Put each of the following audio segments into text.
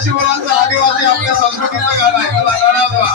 आदिवासी मुलांचा आदिवासी आपल्या संस्कृतीचं गाणं आहे. मला गाणं वाजवा.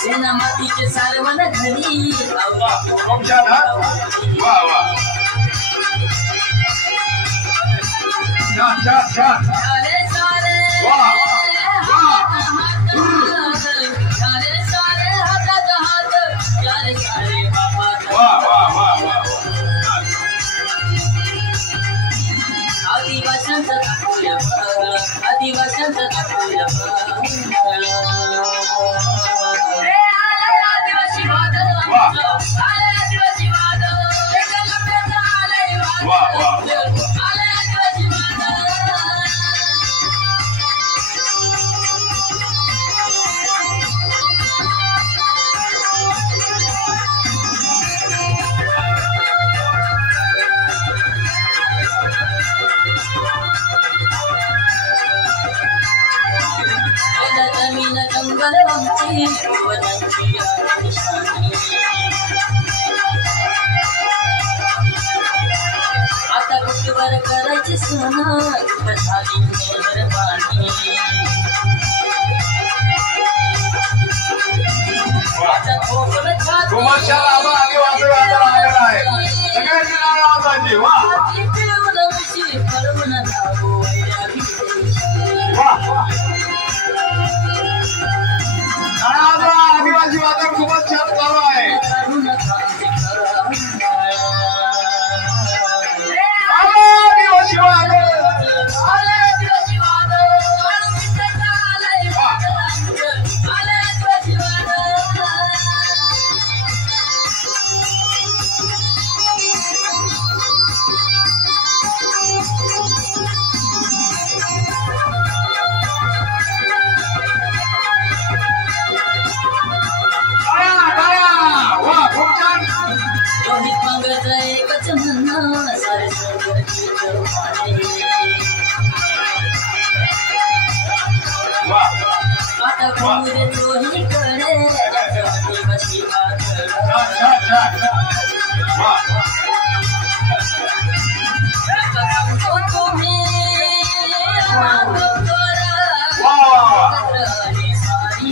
सेनापतीचे सारवण घरी आता कुठवर करायचे सोना झाली मेहरबानी आदिवासी वादन खूपच छान चालू आहे. आदिवासी वादन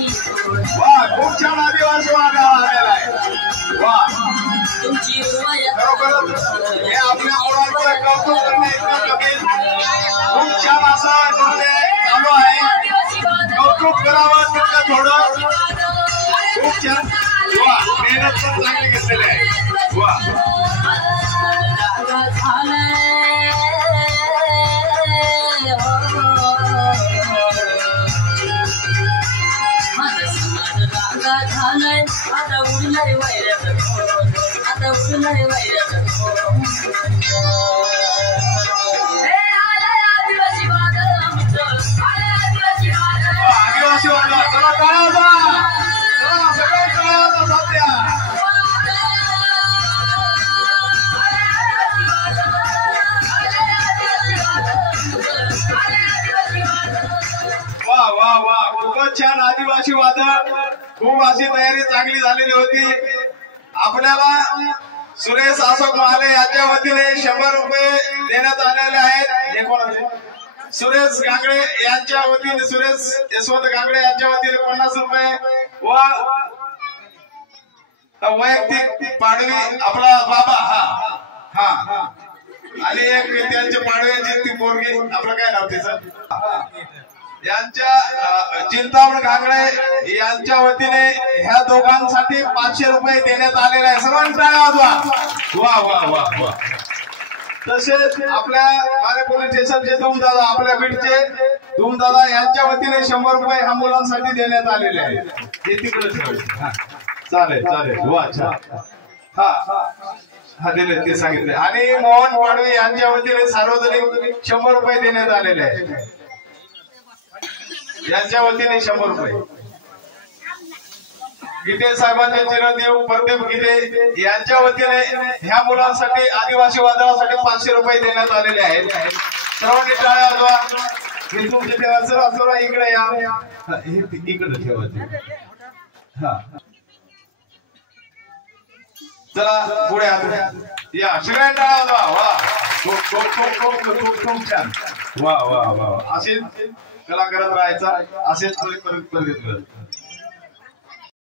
खूप छान आदिवासी वागा आलेला आहे. वा हे आपल्या मुलांचं कौतुक करणे इतकं कमी. खूप छान असं चालू आहे. कौतुक करावं तितकं थोडं. खूप छान. वा मेहनत पण चांगली घेतलेली आहे. वा आता उडलाय वैऱ्यात आता उडलाय वैऱ्यात चला टाळ्या वाजवा. चला सगळे टाळ्या वाजवा सध्या. वा वा वा खूपच छान आदिवासी वादळ. खूप अशी तयारी चांगली झालेली होती. आपल्याला सुरेश अशोक महाले यांच्या वतीने 100 रुपये देण्यात आलेले आहेत. हे कोणाचे? सुरेश गांगडे यांच्या वतीने, सुरेश यशवंत गांगडे यांच्या वतीने 50 रुपये व वैयक्तिक पाडवी आपला बाबा हा हा आणि एक त्यांच्या पाडव्याची ती पोरगी आपलं काय नाव तिचं यांच्या चिंतामण गांगडे यांच्या वतीने ह्या दोघांसाठी 500 रुपये देण्यात आलेले आहे. सर्वांनी टाळ्या वाजवा. वा वा वा वा. तसेच आपल्या मारे पोलीस स्टेशनचे धूमदादा, आपल्या बीडचे धूमदादा यांच्या वतीने 100 रुपये ह्या मुलांसाठी देण्यात आलेले आहेत. हे तिकडे ठेवायचे. चालेल चालेल. वा छान. हा हा दिले ते सांगितले. आणि मोहन पाडवी यांच्या वतीने सार्वजनिक 100 रुपये देण्यात आलेले आहेत. यांच्या वतीने 100 रुपये. गीते साहेबांचे चिरंजीव प्रदीप गीते यांच्या वतीने ह्या मुलांसाठी, आदिवासी वादळासाठी 500 रुपये देण्यात आलेले आहेत. सर्वांनी टाळ्या वाजवा. हे तुमचे ठेवा. सर्व इकडे या. हे इकडे ठेवा. हा चला पुढे या. सगळ्यांनी टाळ्या वाजवा. वा खूप छान. वा वा वा. असेच कला करत राहायचा. असेच परत